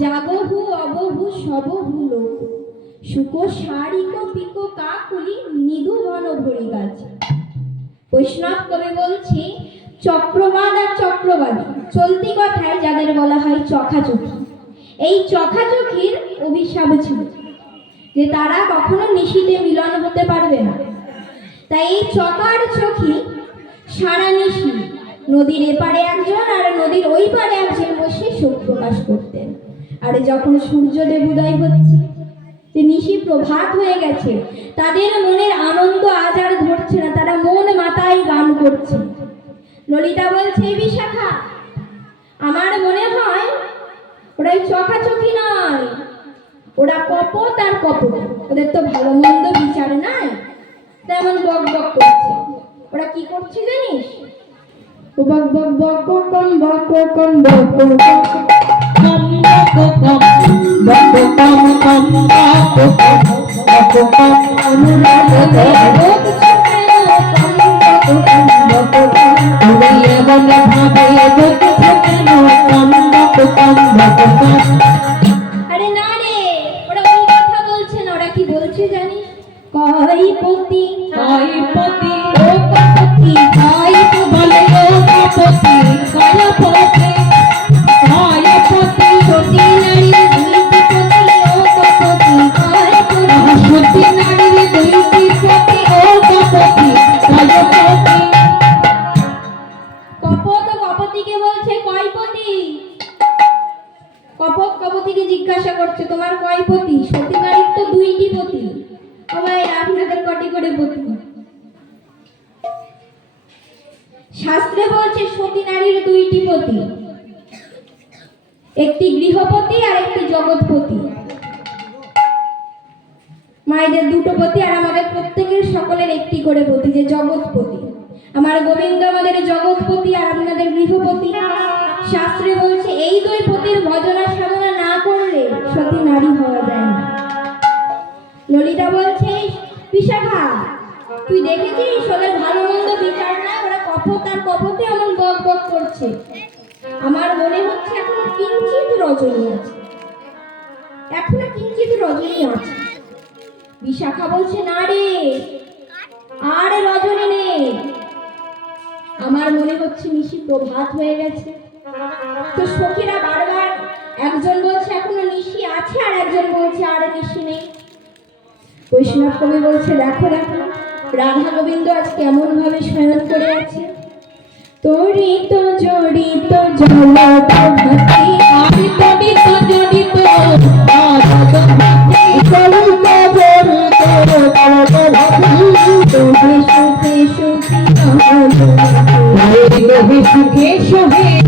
যাবহু অবহু সবহু লোক। শুক সারিক পিক কাকুলি নিধু ঘন ভরি গাছ। বৈষ্ণব কবি বলছে, চক্রবাদ আর চক্রবাদী, চলতি কথায় যাদের বলা হয় চখাচখি এই চখাচখির অভিশাপ ছিল যে তারা কখনো নিশিতে মিলন হতে পারবে না। তাই এই চকার চোখি সারা নিশি নদীর এপারে একজন আর নদীর ওই পারে একজন বসে শোক প্রকাশ করতেন। আর যখন সূর্যদেব উদয় হচ্ছে যে নিশি প্রভাত হয়ে গেছে। তাদের মনের আনন্দ আজ আর ধরছে না, তারা মন মাতায় গান করছে। ললিতা বলছে বিশাখা, আমার মনে হয় ওরা এই চোখাচোখি নয়। ওরা কপট আর কপট ওদের তো ভালো মন্দ বিচার নাই। তেমন বক বক করছে। ওরা কি করছে জানিস? বক বক বক বক বক বক বক বক আরে না রে, ওরা ওই কথা বলছে ওরা কি বলছে জানিস? কই পতি? ও কপতি কয় কপত কপতিকে জিজ্ঞাসা করছে, তোমার কয় পতি তো দুইটি পতি। ও আপনাদের কটি করে পতি? শাস্ত্রে বলছে, সতী নারীর দুইটি পতি। একটি গৃহপতি আর একটি জগৎপতি। মায়েদের দুটো পতি আর আমাদের প্রত্যেকের সকলের একটি করে পতি, যে জগৎপতি। আমার গোবিন্দ আমাদের জগৎপতি আর আপনাদের গৃহপতি। শাস্ত্রে বলছে, এই দুই পতির ভজনা সাধনা না করলে সতী নারী হওয়া যায় না। ললিতা বলছে, বিশাখা, তুই দেখেছিস ওদের ভালো মন্দ বিচার না? ওরা কপত আর কপতে এমন বক বক করছে। আমার মনে হচ্ছে এখনও কিঞ্চিত রজনী আছে। এখনও কিঞ্চিত রজনী আছে। বিশাখা বলছে, না রে, আর রজনী নেই। আমার মনে হচ্ছে নিশি প্রভাত হয়ে গেছে। সখীরা বারবার একজন বলছে, এখনও নিশি আছে? আর একজন বলছে, আর নিশি নেই। বৈষ্ণব কবি বলছে, দেখো দেখো, রাধা গোবিন্দ আজ কেমন ভাবে শয়ন করে আছে। তরিত জড়িত জলভাতি তরিত সুখে সুখে সুখে